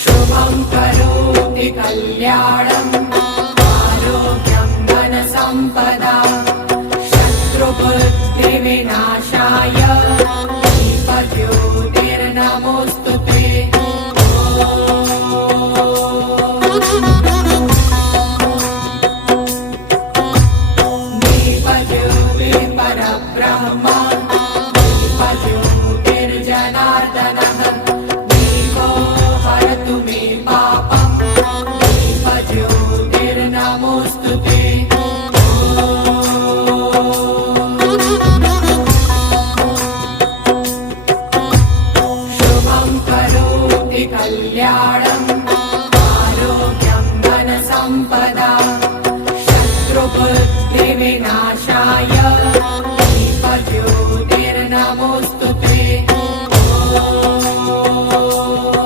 शुभं करोति कल्याणम् आरोग्यं धनसम्पदां शत्रुबुद्धिविनाशाय दीपज्योतिर्नमोऽस्तुते। दीपज्योतिः परब्रह्म दीपज्योतिर्जनार्दनः दीपो हरतु मे पापं दीपज्योतिर्नमोऽस्तुते। शुभं करोति कल्याणम्